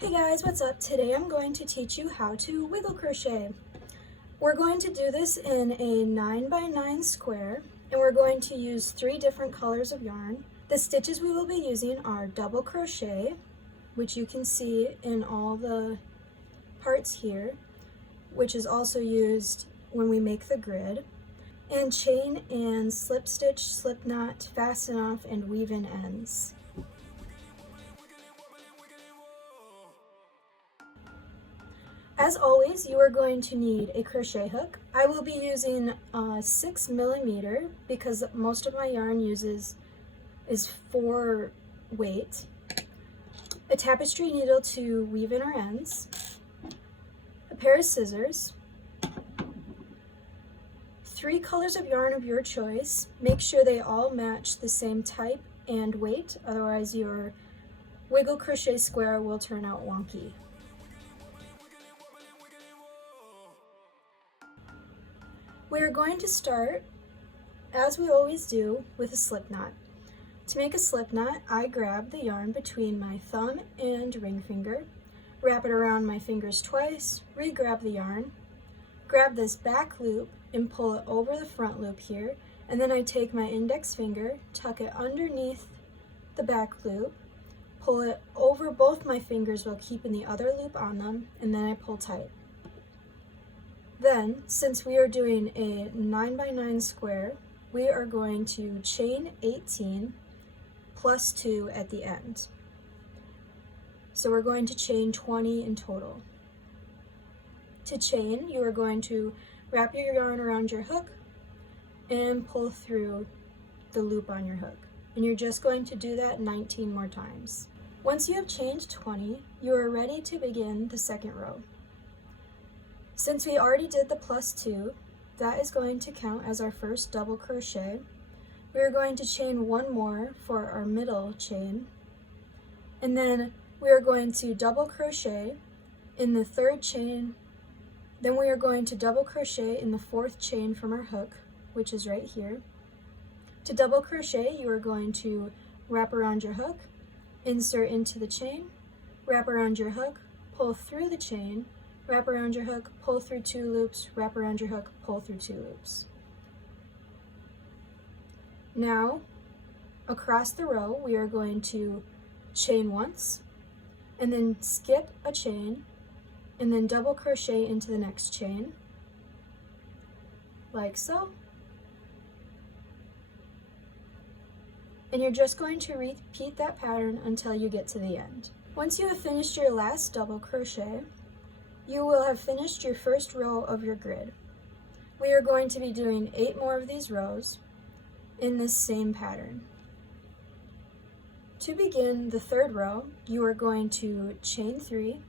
Hey guys, what's up? Today I'm going to teach you how to wiggle crochet. We're going to do this in a 9x9 square, and we're going to use 3 different colors of yarn. The stitches we will be using are double crochet, which you can see in all the parts here, which is also used when we make the grid, and chain and slip stitch, slip knot, fasten off, and weave in ends. As always, you are going to need a crochet hook. I will be using 6mm because most of my yarn is 4 weight. A tapestry needle to weave in our ends. A pair of scissors. 3 colors of yarn of your choice. Make sure they all match the same type and weight, otherwise your wiggle crochet square will turn out wonky. We are going to start, as we always do, with a slip knot. To make a slip knot, I grab the yarn between my thumb and ring finger, wrap it around my fingers twice, re-grab the yarn, grab this back loop and pull it over the front loop here, and then I take my index finger, tuck it underneath the back loop, pull it over both my fingers while keeping the other loop on them, and then I pull tight. Then, since we are doing a 9x9 square, we are going to chain 18 plus 2 at the end. So we're going to chain 20 in total. To chain, you are going to wrap your yarn around your hook and pull through the loop on your hook. And you're just going to do that 19 more times. Once you have chained 20, you are ready to begin the second row. Since we already did the plus 2, that is going to count as our first double crochet. We are going to chain 1 more for our middle chain, and then we are going to double crochet in the 3rd chain, then we are going to double crochet in the 4th chain from our hook, which is right here. To double crochet, you are going to wrap around your hook, insert into the chain, wrap around your hook, pull through the chain, wrap around your hook, pull through 2 loops, wrap around your hook, pull through 2 loops. Now, across the row, we are going to chain once, and then skip a chain, and then double crochet into the next chain, like so. And you're just going to repeat that pattern until you get to the end. Once you have finished your last double crochet, you will have finished your first row of your grid. We are going to be doing 8 more of these rows in this same pattern. To begin the 3rd row, you are going to chain 3,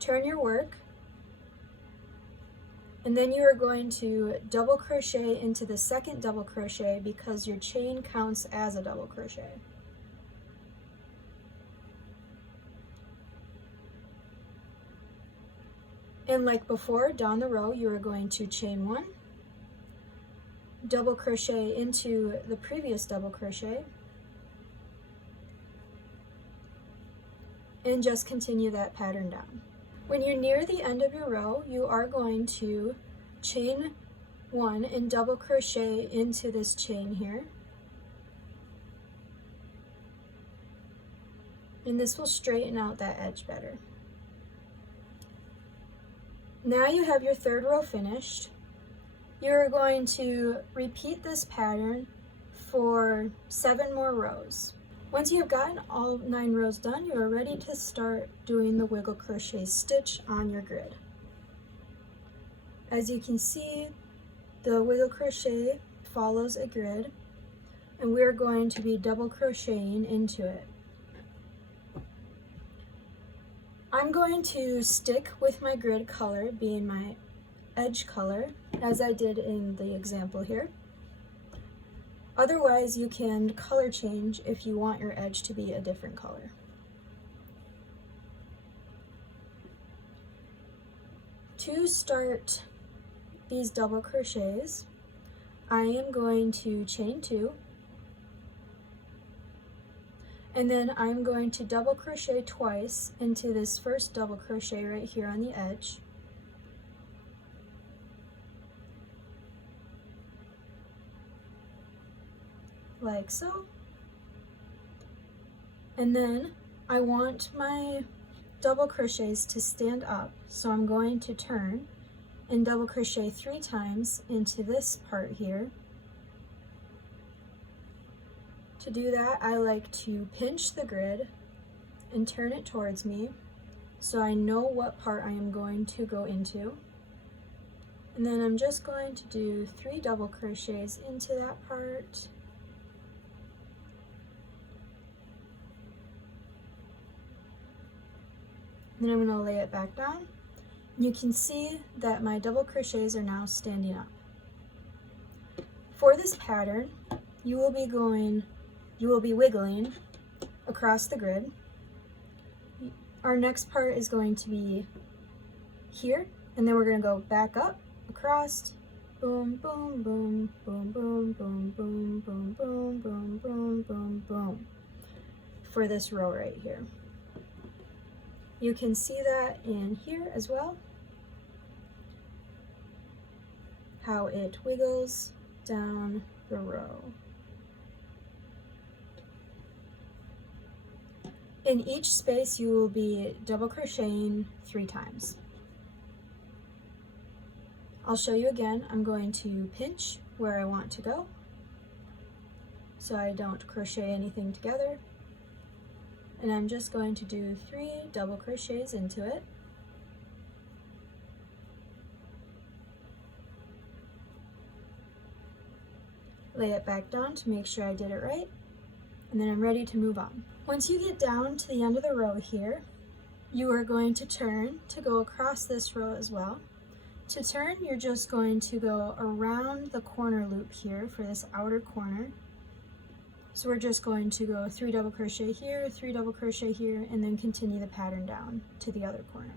turn your work, and then you are going to double crochet into the 2nd double crochet because your chain counts as a double crochet. And like before, down the row, you are going to chain 1, double crochet into the previous double crochet, and just continue that pattern down. When you're near the end of your row, you are going to chain 1 and double crochet into this chain here. And this will straighten out that edge better. Now you have your 3rd row finished. You're going to repeat this pattern for 7 more rows. Once you have gotten all 9 rows done, you are ready to start doing the wiggle crochet stitch on your grid. As you can see, the wiggle crochet follows a grid, and we are going to be double crocheting into it. I'm going to stick with my grid color being my edge color, as I did in the example here. Otherwise, you can color change if you want your edge to be a different color. To start these double crochets, I am going to chain 2, And then I'm going to double crochet twice into this first double crochet right here on the edge. Like so. And then I want my double crochets to stand up, so I'm going to turn and double crochet 3 times into this part here. To do that, I like to pinch the grid and turn it towards me so I know what part I am going to go into. And then I'm just going to do 3 double crochets into that part. Then I'm going to lay it back down. You can see that my double crochets are now standing up. For this pattern, you will be wiggling across the grid. Our next part is going to be here, and then we're going to go back up, across, boom, boom, boom, boom, boom, boom, boom, boom, boom, boom, boom, boom, boom, for this row right here. You can see that in here as well, how it wiggles down the row. In each space, you will be double crocheting 3 times. I'll show you again. I'm going to pinch where I want to go so I don't crochet anything together. And I'm just going to do 3 double crochets into it. Lay it back down to make sure I did it right, and then I'm ready to move on. Once you get down to the end of the row here, you are going to turn to go across this row as well. To turn, you're just going to go around the corner loop here for this outer corner. So we're just going to go 3 double crochet here, 3 double crochet here, and then continue the pattern down to the other corner.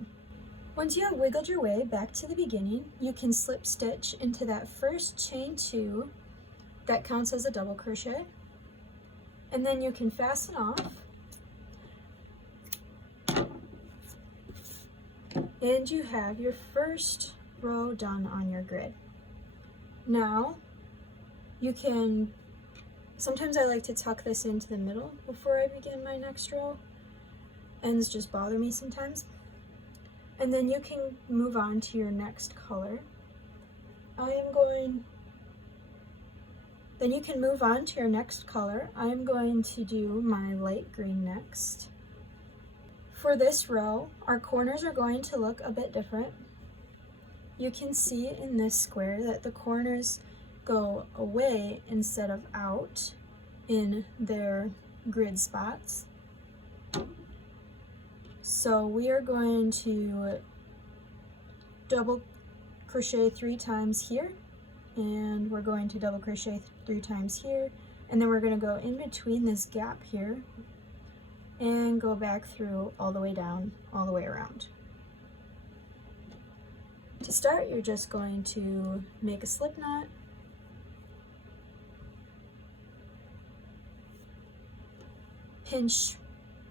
Once you have wiggled your way back to the beginning, you can slip stitch into that first chain 2 that counts as a double crochet, and then you can fasten off, and you have your first row done on your grid. Now you can, sometimes I like to tuck this into the middle before I begin my next row. Ends just bother me sometimes. And then you can move on to your next color. Then you can move on to your next color. I'm going to do my light green next. For this row, our corners are going to look a bit different. You can see in this square that the corners go away instead of out in their grid spots. So we are going to double crochet 3 times here, and we're going to double crochet 3 times here, and then we're going to go in between this gap here and go back through all the way down, all the way around. To start, you're just going to make a slip knot, pinch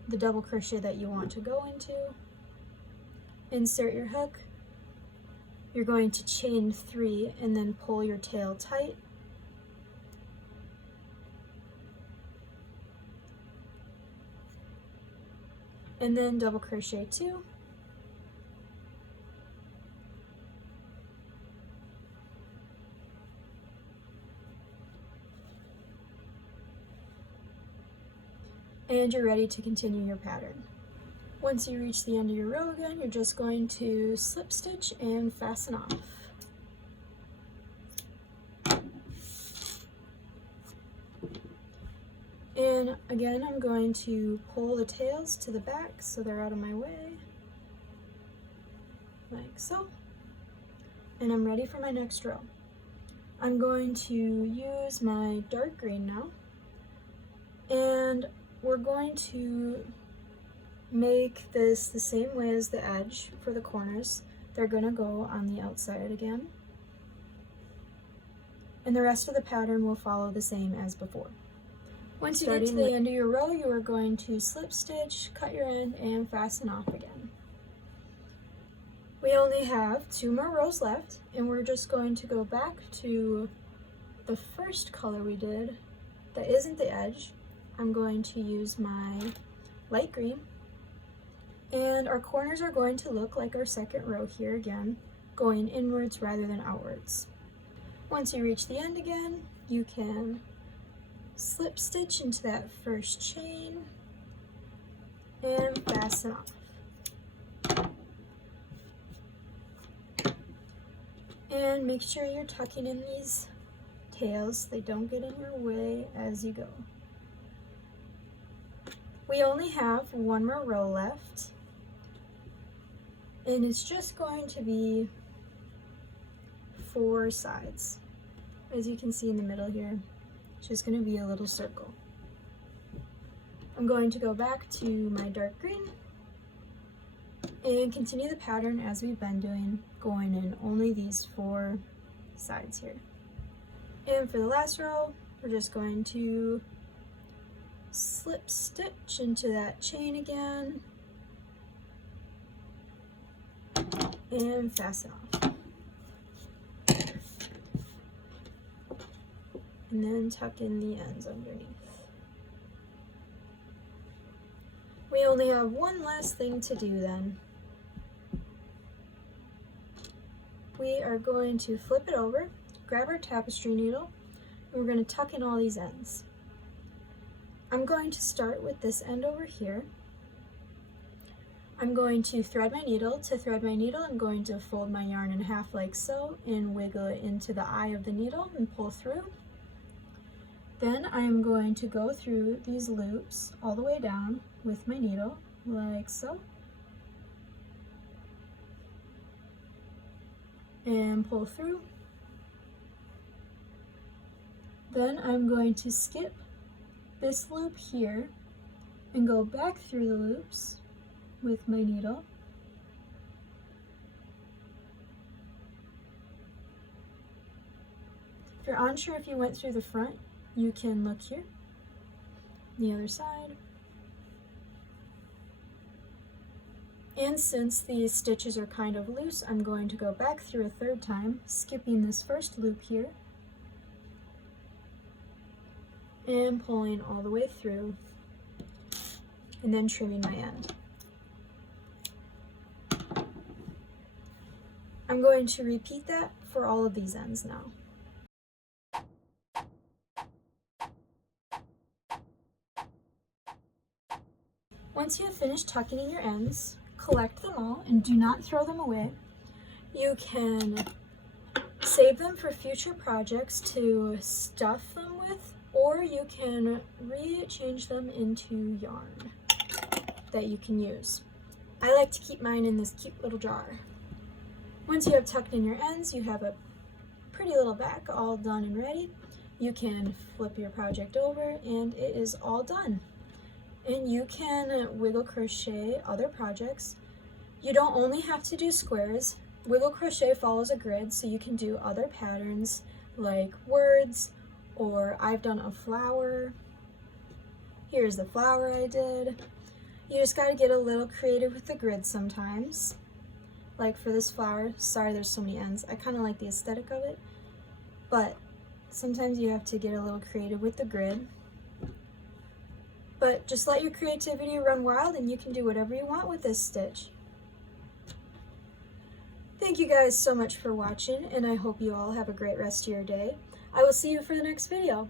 the double crochet that you want to go into, insert your hook, you're going to chain 3 and then pull your tail tight, and then double crochet 2, and you're ready to continue your pattern. Once you reach the end of your row again, you're just going to slip stitch and fasten off. And again, I'm going to pull the tails to the back so they're out of my way, like so. And I'm ready for my next row. I'm going to use my dark green now, and we're going to make this the same way as the edge for the corners. They're going to go on the outside again, and the rest of the pattern will follow the same as before. Once you get to the end of your row, you are going to slip stitch, cut your end, and fasten off again. We only have 2 more rows left, and we're just going to go back to the first color we did that isn't the edge. I'm going to use my light green, and our corners are going to look like our second row here again, going inwards rather than outwards. Once you reach the end again, you can slip stitch into that first chain and fasten off. And make sure you're tucking in these tails, they don't get in your way as you go. We only have 1 more row left, and it's just going to be 4 sides. As you can see in the middle here, it's just going to be a little circle. I'm going to go back to my dark green and continue the pattern as we've been doing, going in only these 4 sides here. And for the last row, we're just going to slip stitch into that chain again and fasten off. And then tuck in the ends underneath. We only have one last thing to do then. We are going to flip it over, grab our tapestry needle, and we're going to tuck in all these ends. I'm going to start with this end over here. I'm going to thread my needle. To thread my needle, I'm going to fold my yarn in half like so and wiggle it into the eye of the needle and pull through. Then I am going to go through these loops all the way down with my needle, like so, and pull through. Then I'm going to skip this loop here and go back through the loops with my needle. If you're unsure if you went through the front, you can look here, the other side. And since these stitches are kind of loose, I'm going to go back through a 3rd time, skipping this first loop here, and pulling all the way through, and then trimming my end. I'm going to repeat that for all of these ends now. Once you have finished tucking in your ends, collect them all and do not throw them away. You can save them for future projects to stuff them with, or you can change them into yarn that you can use. I like to keep mine in this cute little jar. Once you have tucked in your ends, you have a pretty little back all done and ready. You can flip your project over and it is all done. And you can wiggle crochet other projects. You don't only have to do squares. Wiggle crochet follows a grid, so you can do other patterns like words, or I've done a flower. Here's the flower I did. You just gotta get a little creative with the grid sometimes. Like for this flower, sorry there's so many ends. I kinda like the aesthetic of it, but sometimes you have to get a little creative with the grid. But just let your creativity run wild and you can do whatever you want with this stitch. Thank you guys so much for watching, and I hope you all have a great rest of your day. I will see you for the next video.